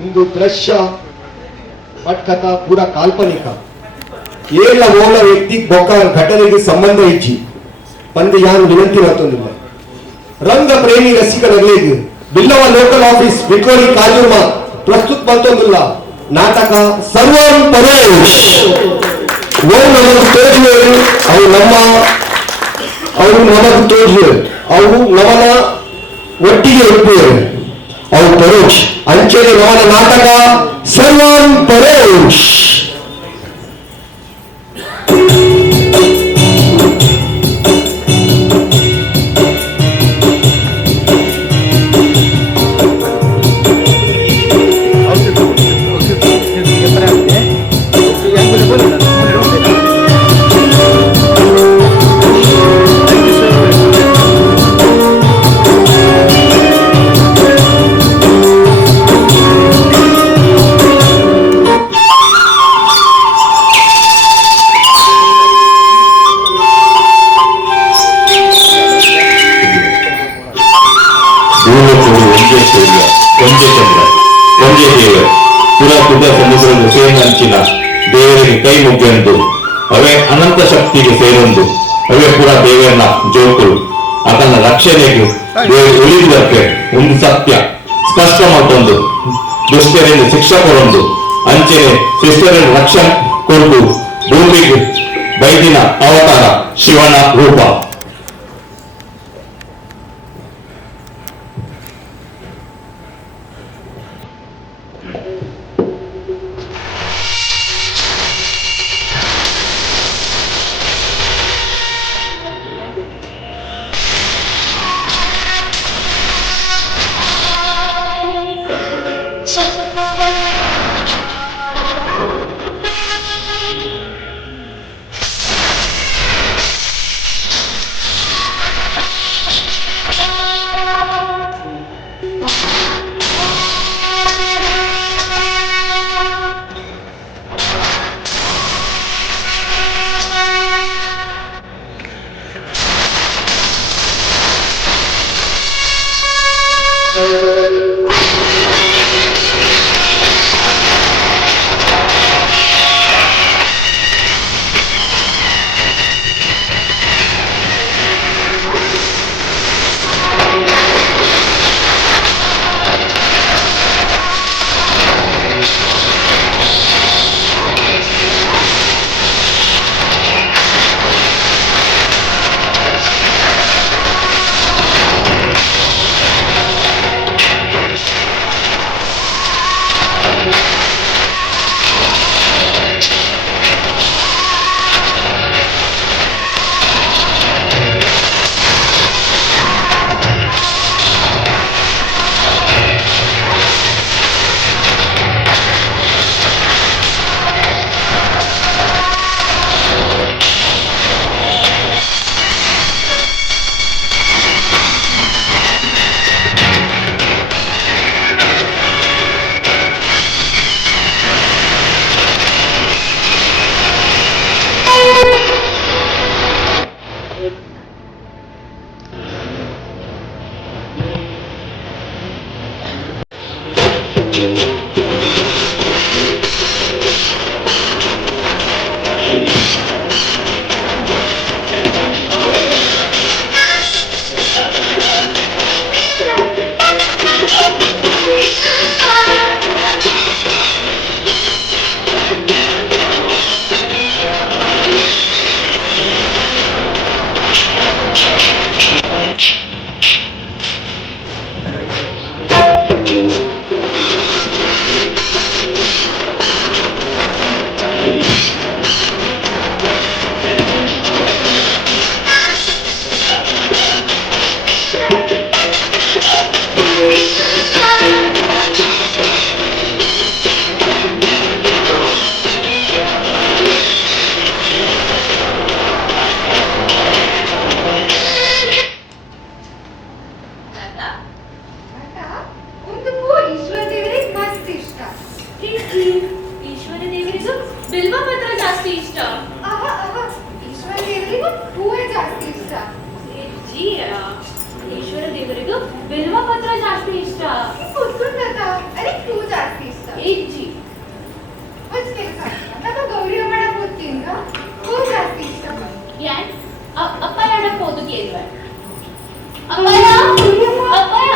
ಒಂದು ದೃಶ್ಯ ಪಟ್ಕಥ ಪೂರ ಕಾಲ್ಪನಿಕ ಏಳ ಓಲ ವ್ಯಕ್ತಿ ಬೊಕ್ಕ ಘಟನೆಗೆ ಸಂಬಂಧ ಇಜ್ಜಿ ಪಂದೆ ಯಾರು ವಿನಂತಿ ಮತ್ತೊಂದಿಲ್ಲ ರಂಗ ಪ್ರೇಮಿ ರಸಿಕರಿಗೆ ಬಿಲ್ಲವ ಲೋಕಲ್ ಆಫೀಸ್ ಬಿಕೋರಿ ಕಾಜೂರ್ಮ ಪ್ರಸ್ತುತ ಮತ್ತೊಂದಿಲ್ಲ ನಾಟಕ ಸರ್ವಂ ಪರೇಶ್ ಓಂ ನಮಗ್ ತೋಜುವೆ ಅವು ನಮಗ್ ತೋಜುವೆ ಅವು ನಮನ ಒಟ್ಟಿಗೆ ಇರುತ್ತೇವೆ ಅವು ಪರೋಕ್ಷ ಅಂಚೆಗೆ ನಮನ ನಾಟಕ ಸರ್ವಂ ಪರೋಕ್ಷ. ಅಂಚಿನ ದೇವರಿಗೆ ಕೈ ಮುಗ್ಗೆಂದು ಅವೇ ಅನಂತ ಶಕ್ತಿಗೆ ಸೇರೊಂದು ಅವೇ ಪುರ ದೇವರನ್ನ ಜೋಕುಳು ಅದನ್ನ ರಕ್ಷಣೆಗೆ ಉಳಿಯುವುದಕ್ಕೆ ಒಂದು ಸತ್ಯ ಸ್ಪಷ್ಟ ಮತ್ತೊಂದು ದುಷ್ಟರಿಂದ ಶಿಕ್ಷೆ ಕೊಡೊಂದು ಅಂಚೆನೆ ಶಿಷ್ಟರನ್ನು ರಕ್ಷಣೆ ಕೊಟ್ಟು ಭೂಮಿಗೆ ಬೈದಿನ ಅವತಾರ ಶಿವನ ರೂಪ. ಬಿಲ್ವ ಪತ್ರ ಜಾಸ್ತಿ ಇಷ್ಟ. ಈಶ್ವರ ದೇವರಿಗೂ ಹೂವೇ ಜಾಸ್ತಿ ಇಷ್ಟ. ಜಿ ಈಶ್ವರ ದೇವರಿಗೂ ಬಿಲ್ವ ಪತ್ರ ಜಾಸ್ತಿ ಇಷ್ಟ. ಕುತ್ಕೊಂಡಾಗ ಅದಕ್ಕೆ ಹೂ ಜಾಸ್ತಿ ಇಷ್ಟ. ಜಿ ಒಂದ್ ಕೆಲಸ ನಮ್ಮ ಗೌರಿ ಮಾಡಕ್ ಗೊತ್ತಿಂದ ಹೂ ಜಾಸ್ತಿ ಇಷ್ಟ. ಯಾನ್ ಅಪ್ಪಾಯ ಆಡಕ್ ಹೋದಕ್ಕೆ ಇಲ್ವ ಅಪ್ಪಾಯ ಅಪ್ಪಾಯ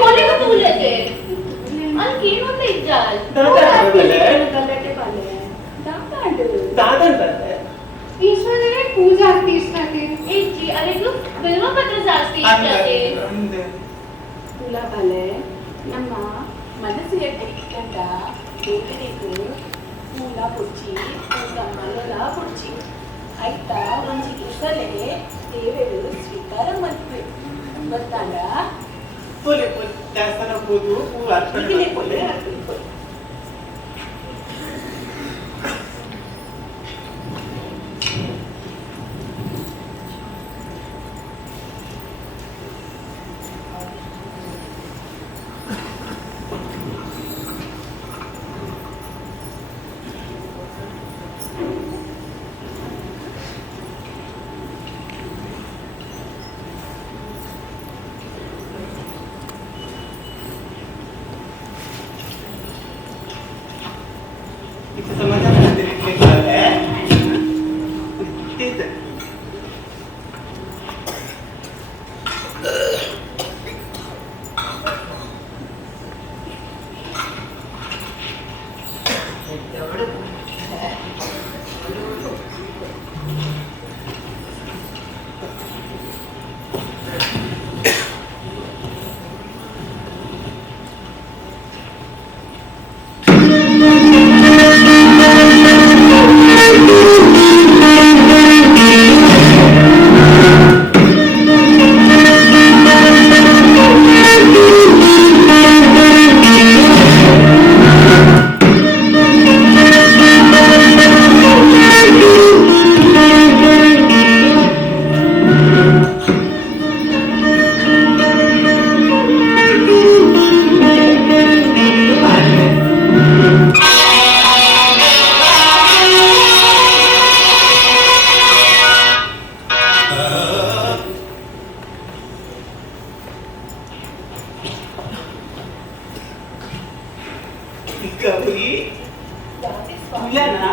ಮೊಲಿಗೆ ತೂಲತೆ ಅಲ್ಲಿ ಏನೊಂದು ಇಜ್ಜಾಲ್ ಗಲ್ಲಟೆ ಪಾಲೆ ದಾದಾಂಡು ಈಶ್ವರ ದೇವರಿಗೆ ಹೂ ಜಾಸ್ತಿ ಇಷ್ಟ. ಜಿ ಅದಕ್ಕೂ ಬಿಲ್ವ ಪತ್ರ ಜಾಸ್ತಿ ಇಷ್ಟ. ತುಲಾಬಾಲೆ ನಮ್ಮ ಮನಸ್ಸಿಗೆ ಇಟ್ಕೊಂಡ ದೇವರಿಗೂ ಮೂಲ ಪುಡ್ಚಿ ಮಲಲ ಪುಡ್ಚಿ ಆಯ್ತಾ ಒಂಜಿ ದಿವಸಲೇ ದೇವರು ಸ್ವೀಕಾರ ಮಾಡ್ತೀವಿ ಗೊತ್ತಾಗ ಪೊಲೆ ಪೊಲೆ ದಾಸನ ಹೋದು ಹೂ ಅರ್ಪಣೆ ಪೊಲೆ समाधान गौरी तुला ना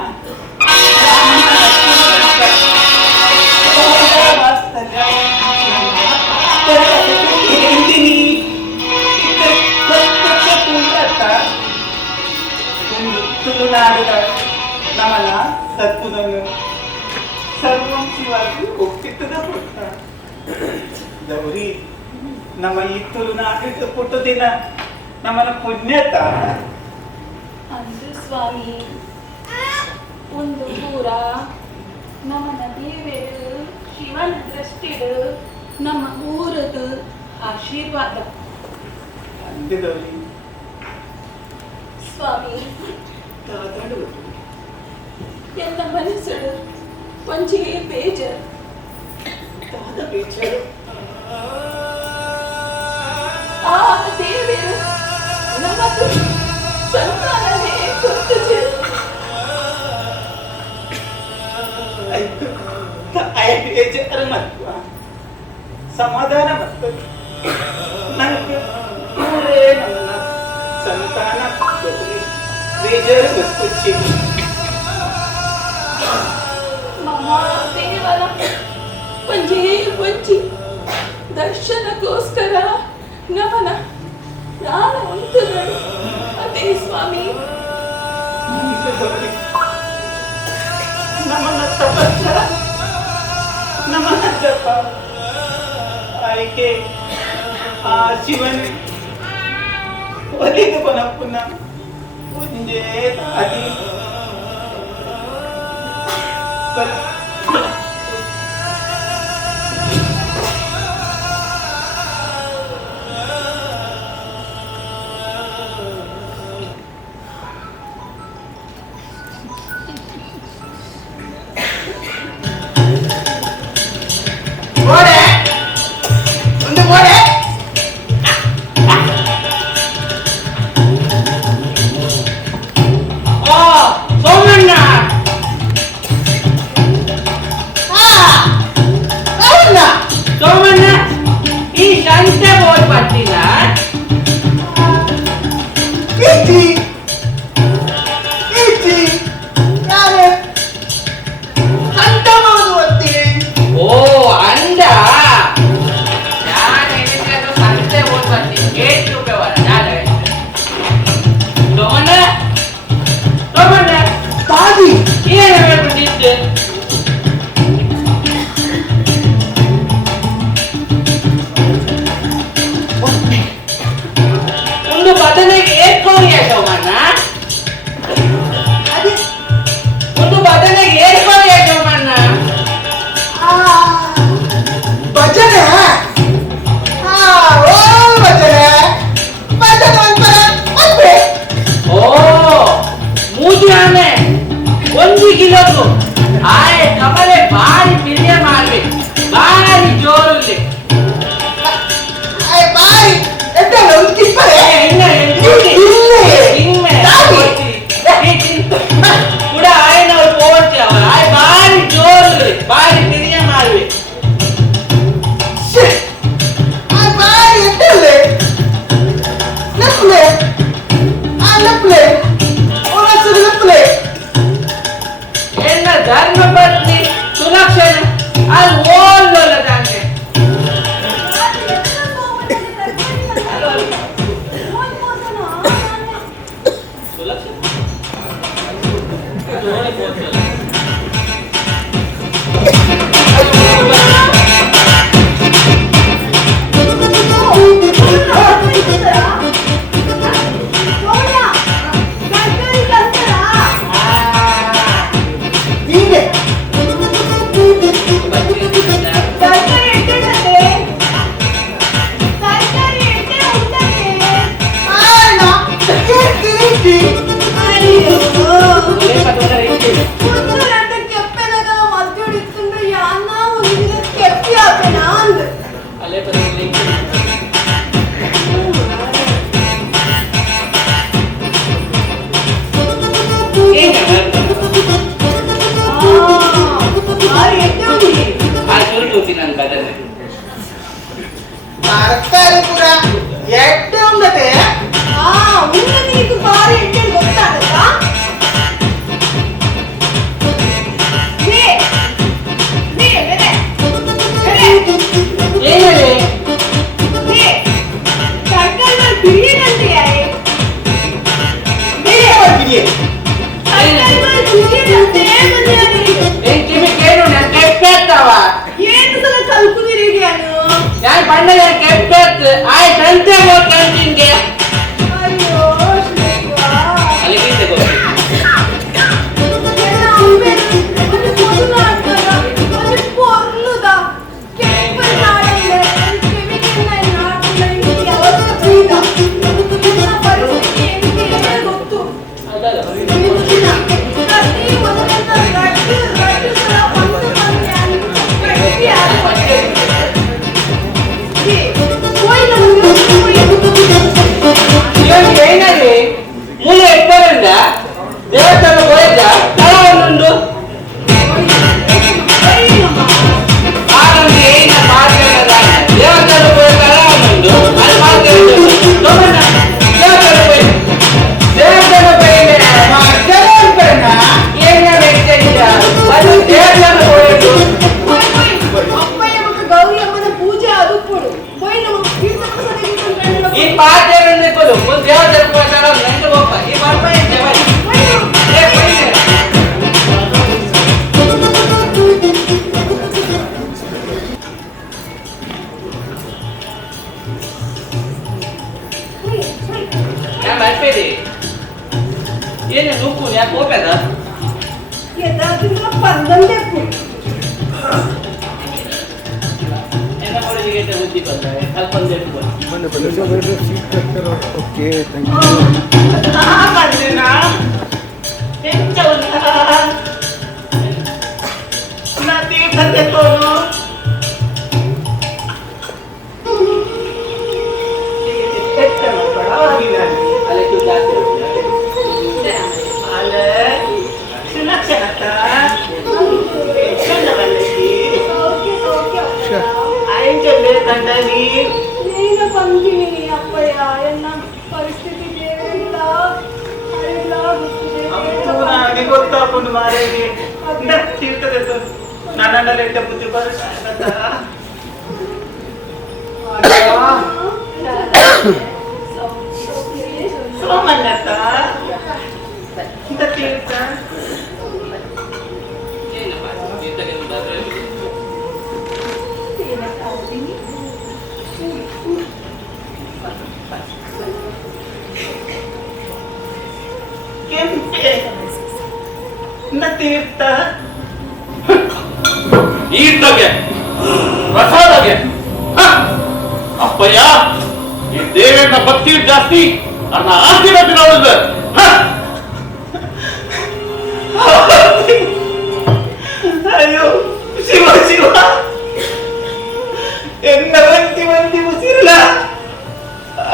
ನಮ್ಮನ್ನ ಸತ್ಪುದನ್ನು ಸರ್ವಂಶಿವಾಗಿ ಒಪ್ಪಿಟ್ಟದ ಪುಟ್ಟ ಗೌರಿ ನಮ್ಮ ಈ ತುಳುನಾಡಿದ ಪುಟ್ಟದಿನ ನಮ್ಮನ್ನ ಪುಣ್ಯತ ಅಂದು ಸ್ವಾಮಿ ಒಂದು ಪೂರ ನಮ್ಮನ ದೇವರು ಶಿವನ ದೃಷ್ಟಿಡು ನಮ್ಮ ಊರದು ಆಶೀರ್ವಾದ ಅಂದೆ ಗೌರಿ ಸ್ವಾಮಿ ತಾತಾಡು ಎಲ್ಲ ಮನಸ್ಸು ಒಂಚೆ ಬೇಜಾರು ತಾದ ಬೇಚಾರು ಆ ದೇವರು ನಮಗೂ ಸಂತಾನವೇ ಕೊಟ್ಟರು ಆಯ್ತು ಆಯ್ತು ಬೇಜಾರು ಮತ್ವ ಸಮಾಧಾನ ಬರ್ತದೆ ನನಗೆ ಮೂರೇ ನನ್ನ ಸಂತಾನ ಗೌರಿ ಬೇಜಾರು ಗೊತ್ತುಚ್ಚಿ ಮಹಾ ದೇವರ ಒಂಜೇ ಒಂಜಿ ದರ್ಶನಕ್ಕೋಸ್ಕರ ನಮನ ಪ್ರಾಣ ಉಂಟುಗಳು ಅದೇ ಸ್ವಾಮಿ ನಮ್ಮನ್ನ ತಪಸ್ಸ ನಮ್ಮನ್ನ ಜಪ ಆಯ್ಕೆ ಆ ಶಿವನ್ ಒಲಿದು ಕೊನಪ್ಪುನ ಒಂದೇ ಅದಿ ಸೌಮ್ಯ ಬದನೆಗೆ ಏರ್ಕೊಳ್ಳಿ ಯಶೋಮಣ್ಣ. ಒಂದು ಬದನೆಗೆ ಏರ್ಕೊಳ್ಳಿ ಯಶೋಮಣ್ಣ. ಭಜನೆ ಓ ಭಜನೆ ಭಜನೆ ಅಂತಾರೆ ಓ ಮೂಜಿ ಆನೆ 1 ಕಿಲೋದು ಆಯ್ ಕಮಲೆ ಭಾರಿ ಪಿರಿಯ ಮಾಡ್ಬೇಕು, ಭಾರಿ ಜೋರಲ್ಲಿ ಬಾಯಿ ಎದ್ದಲ್ಲ ಒಂದು ಕಿಪ್ಪರೆ ಕೂಡ ಆಯ್ನವ್ರು ಪೋಡ್ತಿ ಅವರ ಆಯ್ ಭಾರಿ ಜೋರಲ್ಲಿ ಭಾರಿ ಪಿರಿಯ ಮಾಡ್ಬೇಕು. ಬಾಯಿ ಎದ್ದಲ್ಲ ಲಪ್ಲೆ ಲಪ್ಲೆ ಓಲಸರು ಲಪ್ಲೆ ಎಲ್ಲ ಧರ್ಮ ಪತ್ನಿ ಸುಲಕ್ಷಣ ಅದು ಓಲ್ಲೋಲ್ಲ ತಾನೆ. ಹಿಂಗೆ ತರಕಾರಿ ಪೂರ ಎಡ್ಡೆ ಉಂಡತೆ ದೇವಸ್ಥಾನ ಹೋಯ್ತ ತಳವನ್ನುಂಡು ಆನಂದಿ ಏನ ಮಾಡ್ಕೊಳ್ಳೋದ ದೇವಸ್ಥಾನ ಹೋಗಿ ತಳವನ್ನುಂಡು ಅದು ಮಾಡ್ಕೊಳ್ಳೋದು ದೇವಸ್ಥಾನ ಹೋಗಿ ಏನ ವ್ಯಕ್ತಿಯ ಅದು ದೇವಸ್ಥಾನ ಹೋಯ್ತು ಈ ಪಾತ್ರೆಗಳನ್ನು ಕೊಡು ಒಂದು ದೇವಸ್ಥಾನ ಹೋಗ್ತಾರ ನಂದು ಹೋಗ ಈ ಬರ್ಪಾಯಿ ಏನು ನುಕ್ಕು ಯಾಕೆ ಹೋಗ್ಬೇದ ಎನ್ನ ಕಾಲೇಜಿಗೆ ಬುದ್ಧಿ ಬಂದ ಕಲ್ಪನೆ ओके थैंक ಗೊತ್ತಾಕೊಂಡು ಮಾರೇಗೆ ತೀರ್ಥದ ನನ್ನಲ್ಲಿ ಎಟ್ಟ ಬುದ್ಧಿ ಬರುತ್ತ ಸೋಮಣ್ಣತ ಇಂಥ ತೀರ್ಥ ತೀರ್ಥ ಈತಗೆ ಪ್ರಸಾದಗೆ ಅಪ್ಪಯ್ಯ ಈ ದೇವೇಂದ್ರ ಭಕ್ತಿ ಜಾಸ್ತಿ ಅನ್ನ ಆಸ್ತಿ ನೋಡಿದ ಅಯ್ಯೋ ಶಿವ ಶಿವ ಎನ್ನ ವಂತಿ ವಂತಿ ಉಸಿರಲ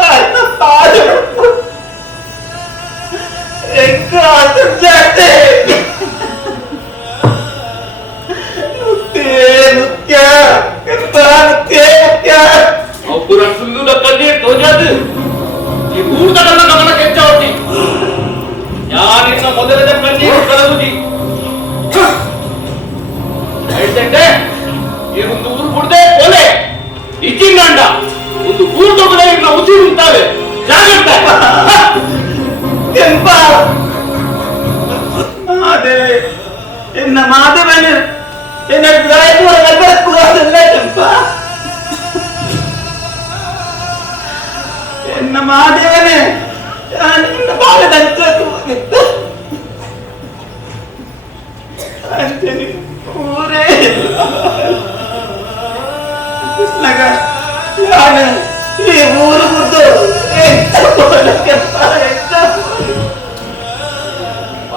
ಅನ್ನ ಪಾದ ಎಂಕ ಜಾತೆ ನೃತ್ಯ ಎಂತ ನೃತ್ಯ ನೃತ್ಯ ಒಬ್ಬರ ಸುಂದರ ಕಣ್ಣೀರ್ ತೋಜಾದು ಈ ಊಟಗಳ ಗಮನ ಕೆಚ್ಚವತಿ ಯಾರಿನ ಮೊದಲದ ಕಣ್ಣೀರು ಕಳದುದಿ ಹೇಳ್ತಂಡೆ ಈ ಒಂದು ಊರು ಬಿಡದೆ ಕೊಲೆ ಇಚ್ಚಿಂಗಂಡ ಒಂದು ಊರು ತಗೊಂಡೆ ಇನ್ನ ಉಸಿ ಉಂಟಾವೆ ಜಾಗ್ರತೆ ಎಂಪ ಅದೇ ಎನ್ನ ಮಾಧವನ ಎನ್ನ ಗಾಯಕುವ ನಗರಕ್ಕೂದಲ್ಲ ಎಂಪ ಎನ್ನ ಮಾಧವನೇ ನಿನ್ನ ಭಾಗದ ಅಂಚು ಅಂಜನಿ ಊರೇ ಕೃಷ್ಣಗ ನಾನು ಈ ಊರು ಮುದ್ದು ಎಂತ ಬೋಲಕ್ಕೆಪ್ಪ ಎಂತ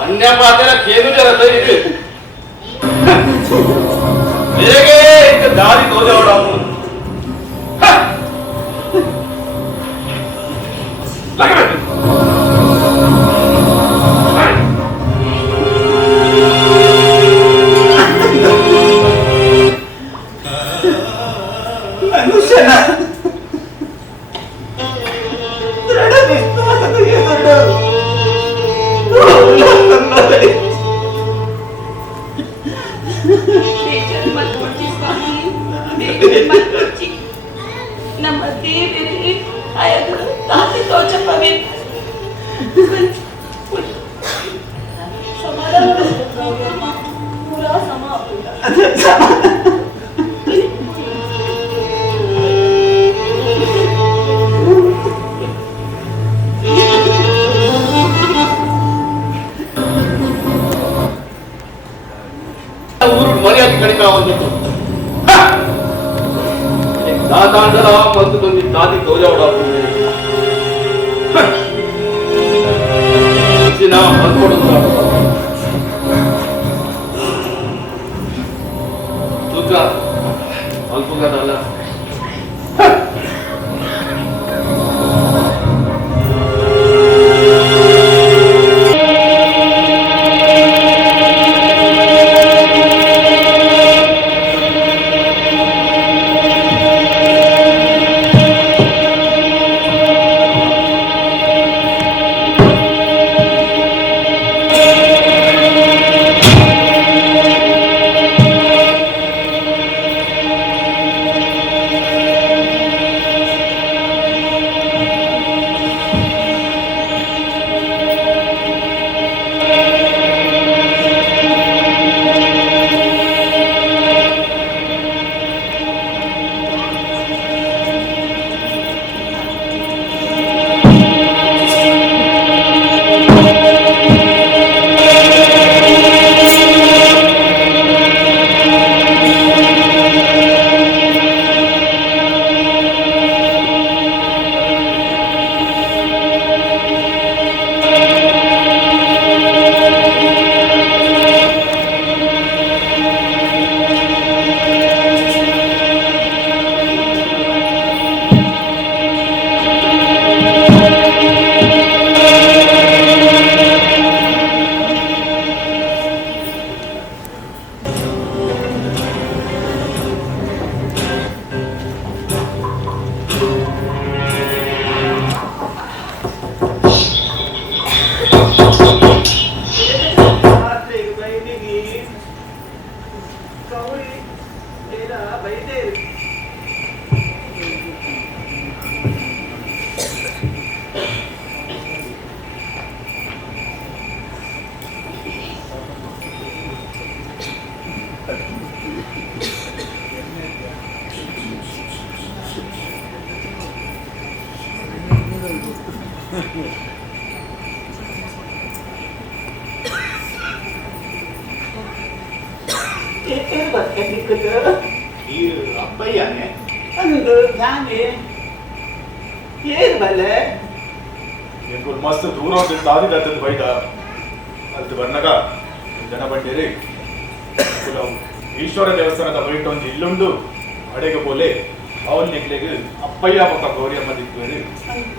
ಅನ್ಯ ಪಾತ್ರ ಕೇನು ಜರ ಇದು ಬೇಗೆ ಇಂಕ ದಾರಿ ತೋಜವಡ ಅವನು ಮನುಷ್ಯನ ದೃಢ ವಿಶ್ವಾಸದ ಎದುರು ಬೇಜಾರು ಮಾಡ್ಕೊಡ್ತಿ ಸ್ವಾಮಿ, ಬೇಜಾರು ಮಾಡ್ಕೊಡ್ತಿ. ನಮ್ಮ ದೇವರಿಗೆ ಆಯಗಳು ತಾತಿ ತೋಚಪ್ಪವೇ ಸಮಾಧಾನ ಪೂರ ಸಮ ಊರು ಮರ್ಯಾದೆ ಕಡಿಮೆ ಆಗೋದಿತ್ತು ದಾತಾಂಡರ ಮತ್ತು ಬಂದಿ ತಾತಿ ತೋಜವಡ ಮಲ್ಕೊಡೋದು ದುಃಖ ಅಲ್ಪಗದಲ್ಲ ಏನ್ ಬರ್ತೆ ನಿಕ್ಕದ ಈ ಅಪ್ಪಯ್ಯನೇ ಅಂದು ನಾನೇ ಏನ್ ಬಲೆ ನಿಮ್ಗೆ ಮಸ್ತ್ ದೂರ ಹೋಗಿ ತಾದಿದ್ದು ಬೈದ ಅದು ಬರ್ನಗ ಜನ ಬಂದಿರಿ ಈಶ್ವರ ದೇವಸ್ಥಾನದ ಬೈಟ್ ಒಂದು ಇಲ್ಲುಂಡು ಅಡೆಗೆ ಬೋಲೆ ಅವನ್ ನಿಗ್ಲೆಗೆ ಅಪ್ಪಯ್ಯ ಬೊಕ್ಕ ಗೌರಿಯಮ್ಮ ದಿಕ್ಕೇರಿ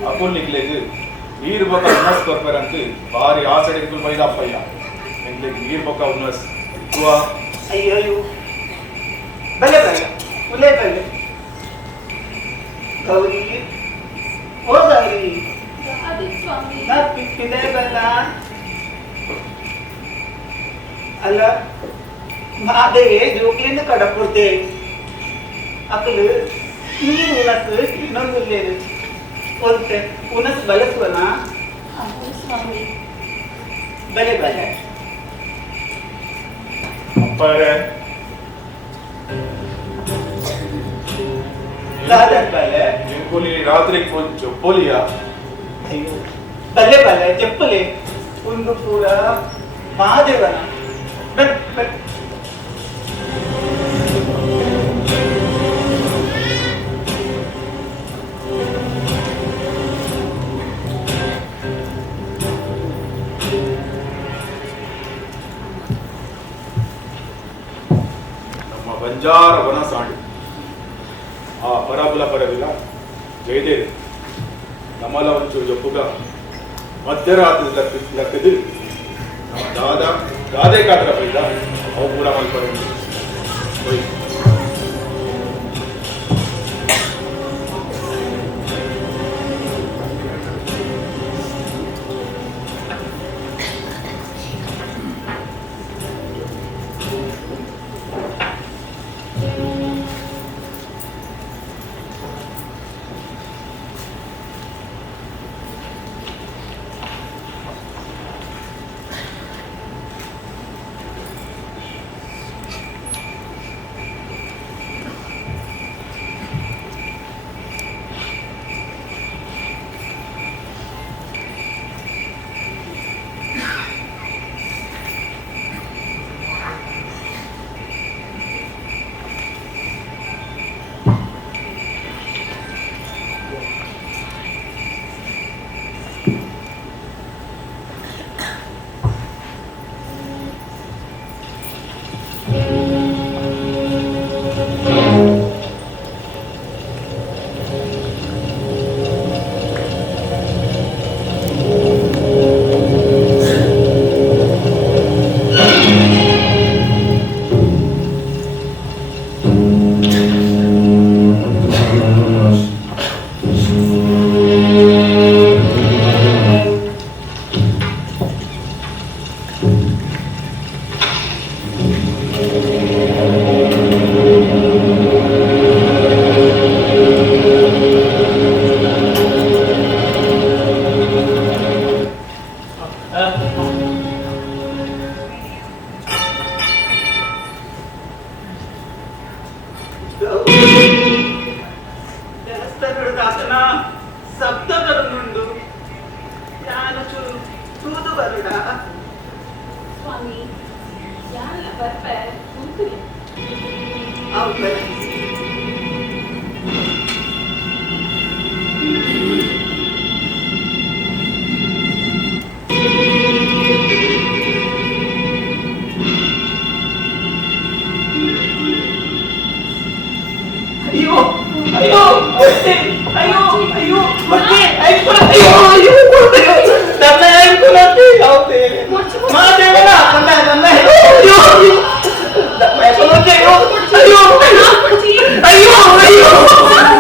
ಅಪ್ಪನ್ ನಿಗ್ಲೆಗೆ ನೀರು ಬೊಕ್ಕ ಉನ್ನಸ್ ಕೊರ್ಪರಂತ ಭಾರಿ ಆಸಡೆಗೆ ಬೈದ ಅಪ್ಪಯ್ಯ ನಿಗ್ಲೆಗೆ ನೀರು ಬೊಕ್ಕ ಉನ್ನಸ್ ಅಯ್ಯೋ ಬಲೆ ಬಲೆ ಉಲೆ ಬಲೆ ಗೌರಿ ಓ ಗೌರಿ ಅದೇ ಸ್ವಾಮಿ ನಾ ಪಿಪ್ಪಿದೆ ಬಲ್ಲ ಅಲ್ಲ ಮಾದೇವಿ ಜೋಕ್ಲಿಂದ ಕಡಪುರ್ತೆ ಅಕ್ಕಲು ನೀರು ಉನಸ್ ಇನ್ನೊಂದು ಇಲ್ಲೇನು ಒಂತೆ ಉನಸ್ ಬಳಸುವನ ಹೌದು ಸ್ವಾಮಿ ಬಲೆ ಬಲೆ ಅಪ್ಪರೇ ದಾದರ್ ಬಲೆ ನಿಮ್ಗುಲಿ ರಾತ್ರಿ ಫೋನ್ ಜೊಪ್ಪೋಲಿಯ ಅಯ್ಯೋ ಬಲೆ ಬಲೆ ಚೆಪ್ಪಲೆ ಒಂದು ಪೂರ ಮಹಾದೇವನ ಬಟ್ ಬಟ್ ನಮ್ಮ ಬಂಜಾರ ವನ ಸಾಂಡು ಆ ಪರಬಲ ಪರವಿಲ್ಲ ಜಯದೇವ್ ನಮ್ಮಲ್ಲ ಒಂಚೂರು ಜೊಪ್ಪುಗ ಮಧ್ಯರಾತ್ರಿ ಲಕ್ಕದು ನಮ್ಮ ದಾದೆ ಕಾತ್ರ ಬೈದ ಅವು ಕೂಡ ಮಲ್ಪಡೆ ದೇವಸ್ಥಾನದ ದಾಸನ ಶಬ್ದ ಬರುನುಂಡು ಯಾನು ತೂದು ಬರುಡ ಸ್ವಾಮಿ ಯಾರ ಬರ್ಪೆ ಕುಂತು ಹೌದು ಅಯ್ಯೋ ಅಯ್ಯೋ ಹೊಟ್ಟೆ ಅಯ್ಯೋ ಅಯ್ಯೋ ಹೊಟ್ಟೆ ಅಯ್ಯೋ ಅಯ್ಯೋ ಅಯ್ಯೋ ಅಯ್ಯೋ ನನ್ನ ಅಯ್ಯೋ ನತ್ತೆ ಹೌದೇ ಮಾದೇವನ ನನ್ನ ಅಯ್ಯೋ ಅಯ್ಯೋ ಅಯ್ಯೋ ಅಯ್ಯೋ ಅಯ್ಯೋ ಅಯ್ಯೋ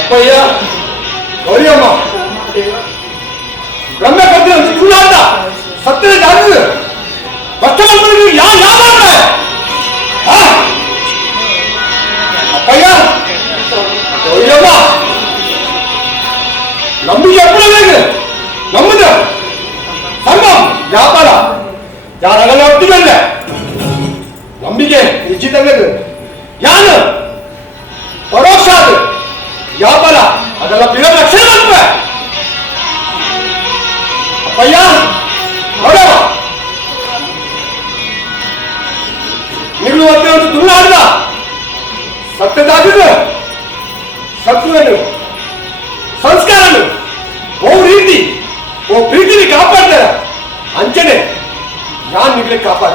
ಅಪ್ಪಯ್ಯ ಗೌರಿಯಮ್ಮ ರಮ್ಯ ಕತ್ತಿರ ಸುಳ್ಳಾದ ಸತ್ಯದ ಜಾಗ ಭಕ್ತಗಳು ಯಾವ ಅಪ್ಪಯ್ಯ ಗೌರಿಯಮ್ಮ ನಂಬಿಕೆ ಎಪ್ಪಡಬೇಕು ನಮ್ಮದು ಸಂಘம் ವ್ಯಾಪಾರ ಯಾರಾಗಲ್ಲ ಒಟ್ಟಿಗಲ್ಲ ನಂಬಿಕೆ ನಿಶ್ಚಿತಬೇಕು ಯಾರು ಪರೋಕ್ಷ ಅದು ವ್ಯಾಪಾರ ಅದೆಲ್ಲ ಬಿಡ ಲಕ್ಷಣ ಬಂತ ಅಪ್ಪಯ್ಯ ನೋಡವ ನಿಲ್ಲುವಂತೆ ಒಂದು ತುಳ್ಳಾಡಿದ ಸತ್ಯದಾಗಿದ್ದು ಸತ್ವನು ಸಂಸ್ಕಾರನು ಓ ರೀತಿ ಓ ಪ್ರೀತಿని ಕಾಪಾಡ್ತಾರ ಅಂಚನೆ ನಾನು ನಿಗ್ಲೆ ಕಾಪಾಡ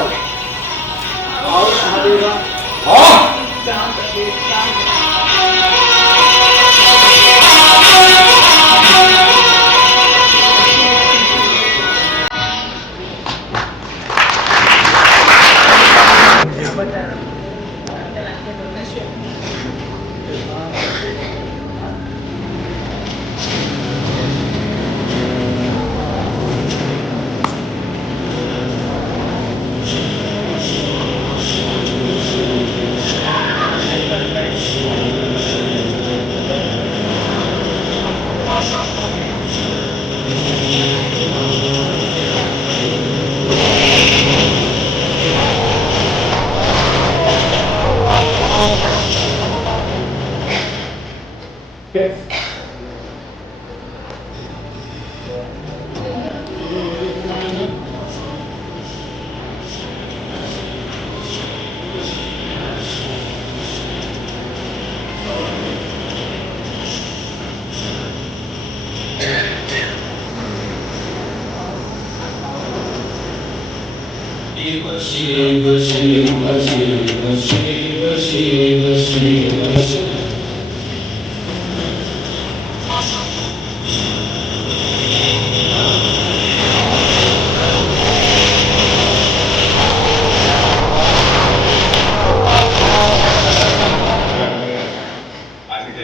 आणि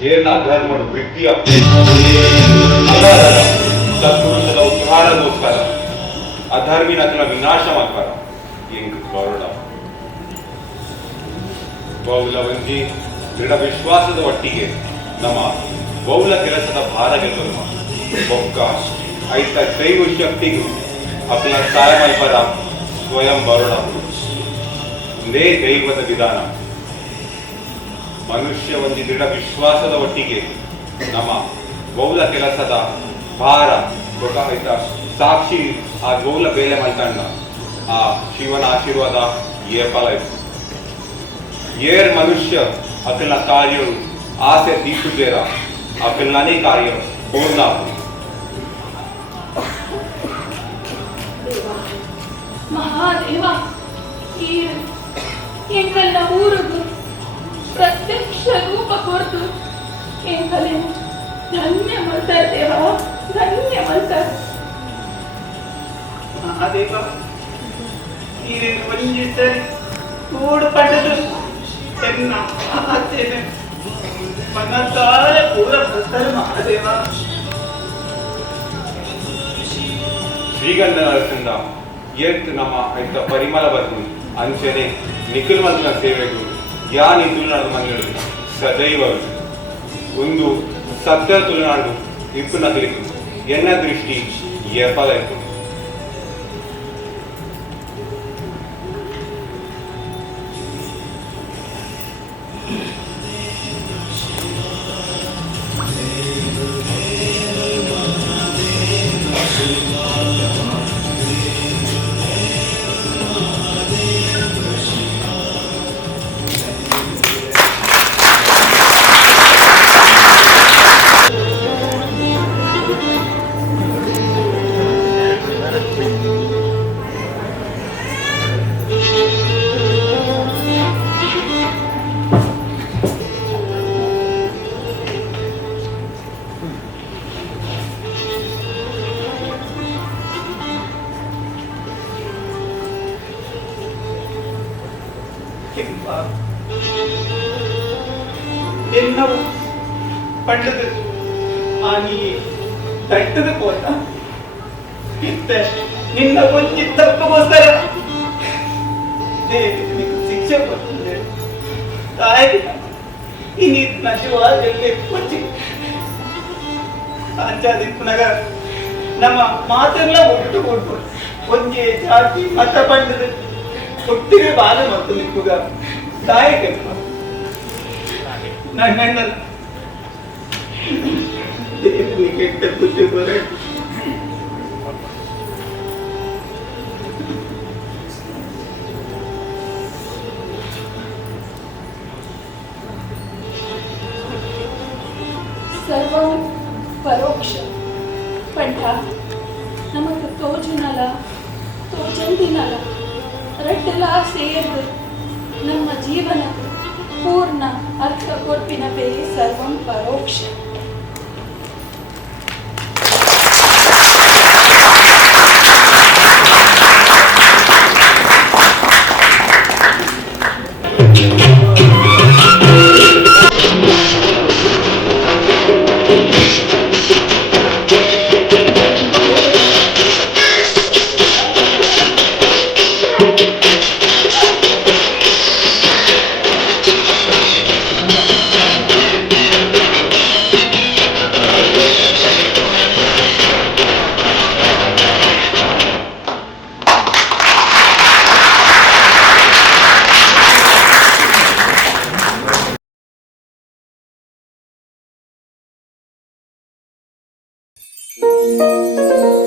हे धर्म वृत्ती सत्पुरुषದ ಉದ್ಧಾರಗೋಸ್ಕರ ಅಧರ್ಮಿನಕಲ ವಿನಾಶ ಮಾಡ್ತಾರ ಹೆಂಗ್ ಗೌರವ ಬೌಲ ಒಂಜಿ ದೃಢ ವಿಶ್ವಾಸದ ಒಟ್ಟಿಗೆ ನಮ್ಮ ಬೌಲ ಕೆಲಸದ ಭಾರ ಗೆಲ್ಲುವ ಬೊಕ್ಕ ಐತ ದೈವ ಶಕ್ತಿಗೂ ಅಕಲ ಸಹಾಯ ಮಲ್ಪರ ಸ್ವಯಂ ಬರೋಣ ಇದೇ ದೈವದ ವಿಧಾನ ಮನುಷ್ಯ ಒಂದು ದೃಢ ವಿಶ್ವಾಸದ ಒಟ್ಟಿಗೆ ನಮ್ಮ ಬೌಲ ಕೆಲಸದ ಭಾರ ಗೊತ್ತಾಯ್ತ ಸಾಕ್ಷಿ ಆ ಗೌಲ ಬೇಲೆ ಮಲ್ತಂಡ ಆ ಶಿವನ ಆಶೀರ್ವಾದ ಏರ್ಪಲ ಇತ್ತು ಏರ್ ಮನುಷ್ಯ ಅಕಲ್ನ ಕಾರ್ಯ ಆಸೆ ತೀಸುದೇರ ಅಕಲ್ನೇ ಕಾರ್ಯ ಪೂರ್ಣ ಮಹಾದೇವ ಈ ಎಂಕಲ್ನ ಊರುಗು ಪ್ರತ್ಯಕ್ಷ ರೂಪ ಕೊರ್ದು ಎಂಕಲೆ ಧನ್ಯ ಮಾಡ್ತಾರೆ ದೇವ, ಧನ್ಯ ಮಾಡ್ತಾರೆ. ಮಹಾದೇವ ನೀರೇನು ವಂಜಿಸರಿ ಕೂಡು ಪಡೆದು ಎನ್ನ ಆಸೆನೆ ಮನಸಾರ ಪೂರ ಭಕ್ತರು ಮಹಾದೇವ. ಶ್ರೀಗಂಧ ನರಸಿಂಹ ಎತ್ತು ನಮ್ಮ ಐತ ಪರಿಮಳ ಬರ್ದು ಅಂಚನೆ ನಿಖಿಲ್ ಮಂದಿನ ಸೇವೆಗೂ ಯಾ ನಿಖಿಲ್ ಮಂದಿರ ಸದೈವ ಒಂದು ಸತ್ಯ ತುಳುನಾಡು ಇಪ್ಪು ನಗಲಿಕ್ಕೆ ಎನ್ನ ದೃಷ್ಟಿ ಏರ್ಪಾದ ಇತ್ತು. ಎನ್ನವು ಪಂಡದು ಆನಿ ತಟ್ಟದ ಕೋತ ಇತ್ತ ನಿನ್ನ ಒಂಚಿ ತಪ್ಪಗೋಸ್ಕರ ದೇವಿ ಶಿಕ್ಷೆ ಕೊಟ್ಟಿದೆ ತಾಯಿ ಇನಿ ನಜುವಾದಲ್ಲಿ ಒಂಚಿ ಅಂಚಾದಿಪ್ಪುನಗ ನಮ್ಮ ಮಾತೆಲ್ಲ ಒಟ್ಟುಕೊಂಡು ಒಂಜಿ ಜಾತಿ ಮತ ಪಂಡದು ಒಟ್ಟಿಗೆ ಬಾಲ ಮತ್ತು ನಿಪ್ಪುಗ ತಾಯಿ ಕೆಪ್ಪ ನನ್ನ ದೇವಿ ಕೆಟ್ಟ ಬುದ್ಧಿ ಬರ ಸರ್ವಂ ಪರೋಕ್ಷ ಪಂಠ ನಮಗೆ ತೋಜುನಲ ತೋಜಂದಿನಲ ರಟ್ಟೆಲ್ಲ ಸೇರ್ದು ನಮ್ಮ ಜೀವನ ಪೂರ್ಣ ಅರ್ಥ ಕೊರ್ಪಿನ ಬೇರೆ ಸರ್ವಂ ಪರೋಕ್ಷ. ಠಠಠಠ